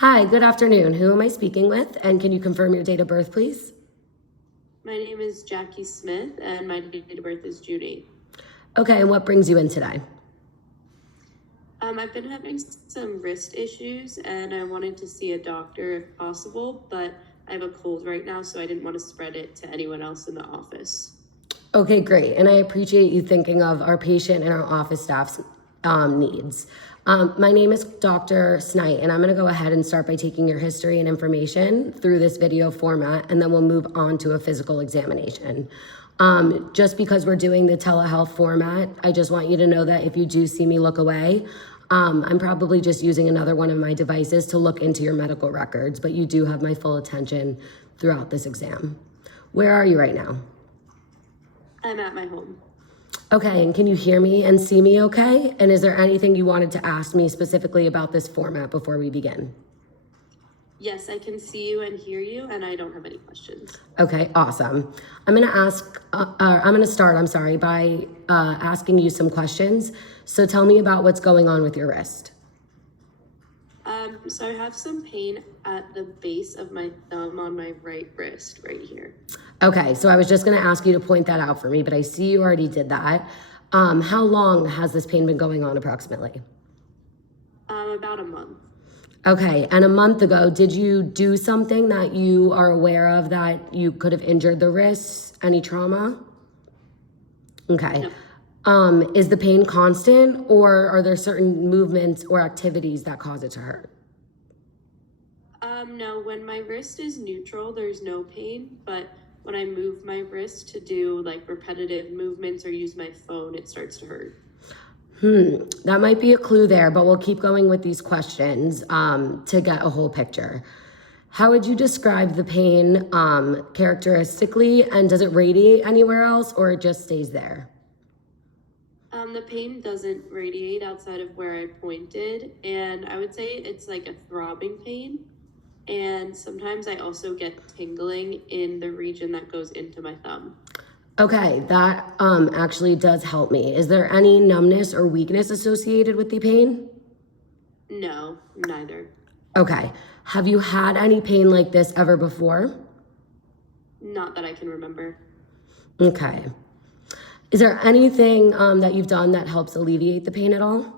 Hi, good afternoon. Who am I speaking with? And can you confirm your date of birth, please? My name is Jackie Smith, and my date of birth is June 8th. Okay, and what brings you in today? I've been having some wrist issues, and I wanted to see a doctor if possible, but I have a cold right now, so I didn't want to spread it to anyone else in the office. Okay, great. And I appreciate you thinking of our patient and our office staff's needs. My name is Dr. Snight, and I'm going to go ahead and start by taking your history and information through this video format, and then we'll move on to a physical examination. Just because we're doing the telehealth format, I just want you to know that if you do see me look away, I'm probably just using another one of my devices to look into your medical records, but you do have my full attention throughout this exam. Where are you right now? I'm at my home. Okay, and can you hear me and see me okay? And is there anything you wanted to ask me specifically about this format before we begin? Yes, I can see you and hear you, and I don't have any questions. Okay, awesome. I'm gonna start by asking you some questions. So tell me about what's going on with your wrist. So I have some pain at the base of my thumb on my right wrist right here. Okay, so I was just gonna ask you to point that out for me, but I see you already did that. How long has this pain been going on approximately? About a month. Okay, and a month ago, did you do something that you are aware of that you could have injured the wrist? Any trauma? Okay. No. Is the pain constant, or are there certain movements or activities that cause it to hurt? No, when my wrist is neutral, there's no pain, but when I move my wrist to do like repetitive movements or use my phone, it starts to hurt. That might be a clue there, but we'll keep going with these questions to get a whole picture. How would you describe the pain characteristically, and does it radiate anywhere else, or it just stays there? The pain doesn't radiate outside of where I pointed, and I would say it's like a throbbing pain. And sometimes I also get tingling in the region that goes into my thumb. Okay, that actually does help me. Is there any numbness or weakness associated with the pain? No, neither. Okay. Have you had any pain like this ever before? Not that I can remember. Okay. Is there anything that you've done that helps alleviate the pain at all?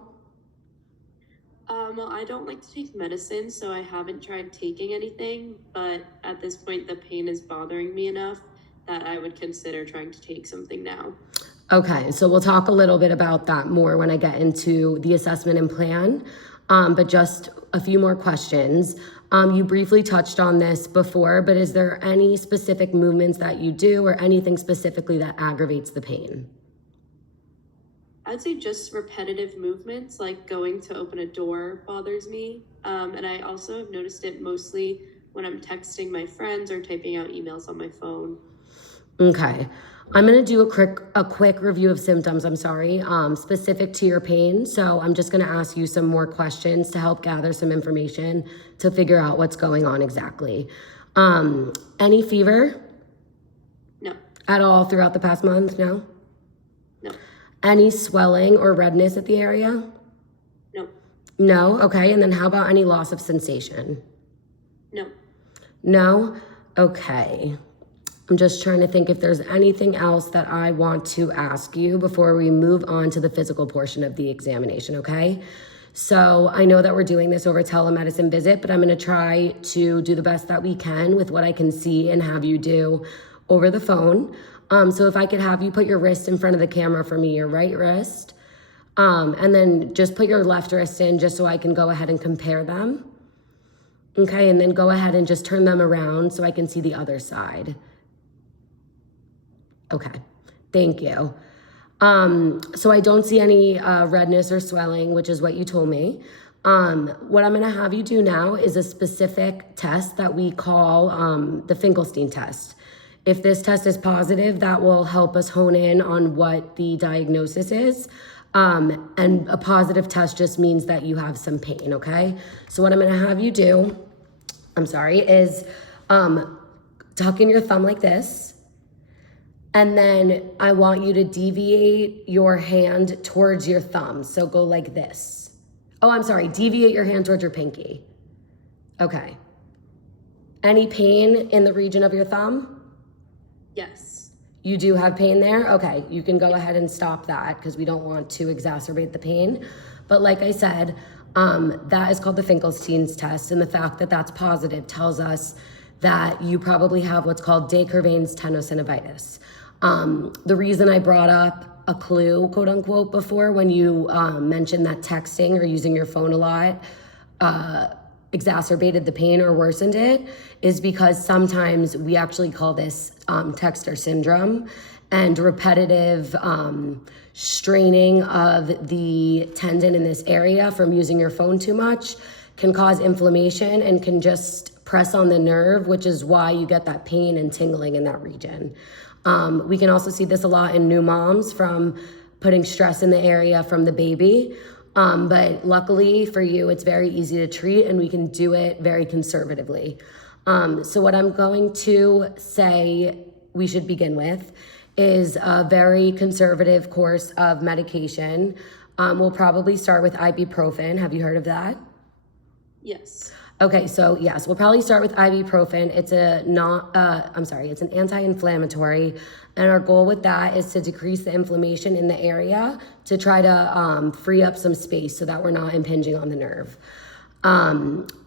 Well, I don't like to take medicine, so I haven't tried taking anything, but at this point, the pain is bothering me enough that I would consider trying to take something now. Okay, so we'll talk a little bit about that more when I get into the assessment and plan, but just a few more questions. You briefly touched on this before, but is there any specific movements that you do or anything specifically that aggravates the pain? I'd say just repetitive movements, like going to open a door bothers me. And I also have noticed it mostly when I'm texting my friends or typing out emails on my phone. Okay. I'm going to do a quick review of symptoms, specific to your pain. So I'm just going to ask you some more questions to help gather some information to figure out what's going on exactly. Any fever? No. At all throughout the past month? No? No. Any swelling or redness at the area? No. No? Okay. And then how about any loss of sensation? No. No? Okay. I'm just trying to think if there's anything else that I want to ask you before we move on to the physical portion of the examination, okay? So I know that we're doing this over telemedicine visit, but I'm gonna try to do the best that we can with what I can see and have you do over the phone. So if I could have you put your wrist in front of the camera for me, your right wrist, and then just put your left wrist in just so I can go ahead and compare them. Okay, and then go ahead and just turn them around so I can see the other side. Okay, thank you. So I don't see any redness or swelling, which is what you told me. What I'm gonna have you do now is a specific test that we call the Finkelstein test. If this test is positive, that will help us hone in on what the diagnosis is. And a positive test just means that you have some pain, okay? So what I'm gonna have you do, is tuck in your thumb like this. And then I want you to deviate your hand towards your thumb. So go like this. Oh, deviate your hand towards your pinky. Okay. Any pain in the region of your thumb? Yes. You do have pain there? Okay, you can go Yeah. ahead and stop that because we don't want to exacerbate the pain. But like I said, that is called the Finkelstein's test, and the fact that that's positive tells us that you probably have what's called de Quervain's tenosynovitis. The reason I brought up a clue, quote unquote, before when you mentioned that texting or using your phone a lot exacerbated the pain or worsened it is because sometimes we actually call this texter syndrome, and repetitive straining of the tendon in this area from using your phone too much can cause inflammation and can just press on the nerve, which is why you get that pain and tingling in that region. We can also see this a lot in new moms from putting stress in the area from the baby. But luckily for you, it's very easy to treat and we can do it very conservatively. So what I'm going to say we should begin with is a very conservative course of medication. We'll probably start with ibuprofen. Have you heard of that? Yes. Okay, so yes, we'll probably start with ibuprofen. It's it's an anti-inflammatory, and our goal with that is to decrease the inflammation in the area to try to free up some space so that we're not impinging on the nerve.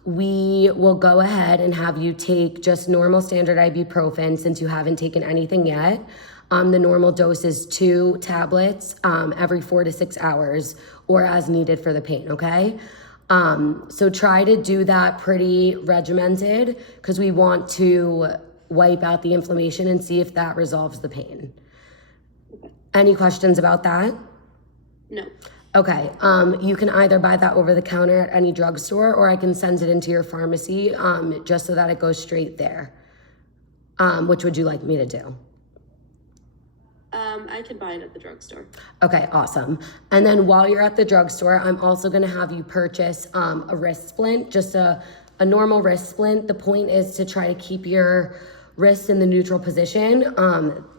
We will go ahead and have you take just normal standard ibuprofen since you haven't taken anything yet. The normal dose is 2 tablets every 4 to 6 hours or as needed for the pain, okay? So try to do that pretty regimented because we want to wipe out the inflammation and see if that resolves the pain. Any questions about that? No. Okay, you can either buy that over the counter at any drugstore or I can send it into your pharmacy just so that it goes straight there. Which would you like me to do? I can buy it at the drugstore. Okay, awesome. And then while you're at the drugstore, I'm also gonna have you purchase a wrist splint, just a normal wrist splint. The point is to try to keep your wrist in the neutral position,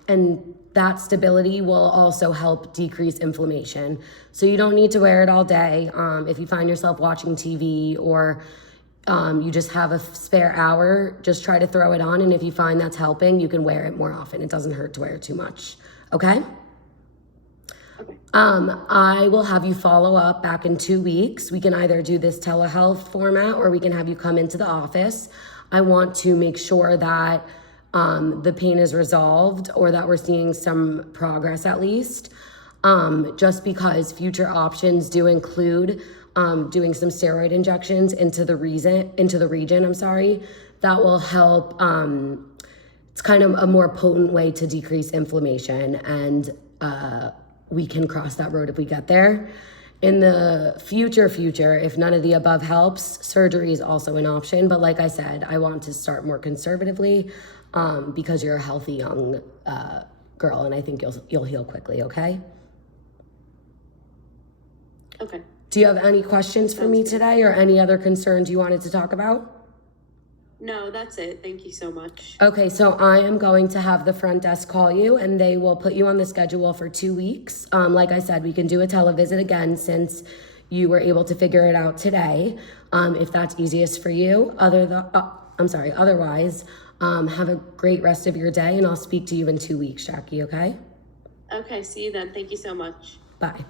and that stability will also help decrease inflammation. So you don't need to wear it all day. If you find yourself watching TV or you just have a spare hour, just try to throw it on, and if you find that's helping, you can wear it more often. It doesn't hurt to wear it too much. Okay? Okay. I will have you follow up back in 2 weeks. We can either do this telehealth format or we can have you come into the office. I want to make sure that the pain is resolved or that we're seeing some progress at least. Just because future options do include doing some steroid injections into the region, that will help. It's kind of a more potent way to decrease inflammation, and we can cross that road if we get there. In the future, if none of the above helps, surgery is also an option. But like I said, I want to start more conservatively because you're a healthy young girl, and I think you'll heal quickly, okay? Okay. Do you have any questions for me today or any other concerns you wanted to talk about? No, that's it. Thank you so much. Okay, so I am going to have the front desk call you and they will put you on the schedule for 2 weeks. Like I said, we can do a televisit again since you were able to figure it out today, if that's easiest for you. Otherwise, have a great rest of your day and I'll speak to you in 2 weeks, Jackie, okay? Okay, see you then. Thank you so much. Bye.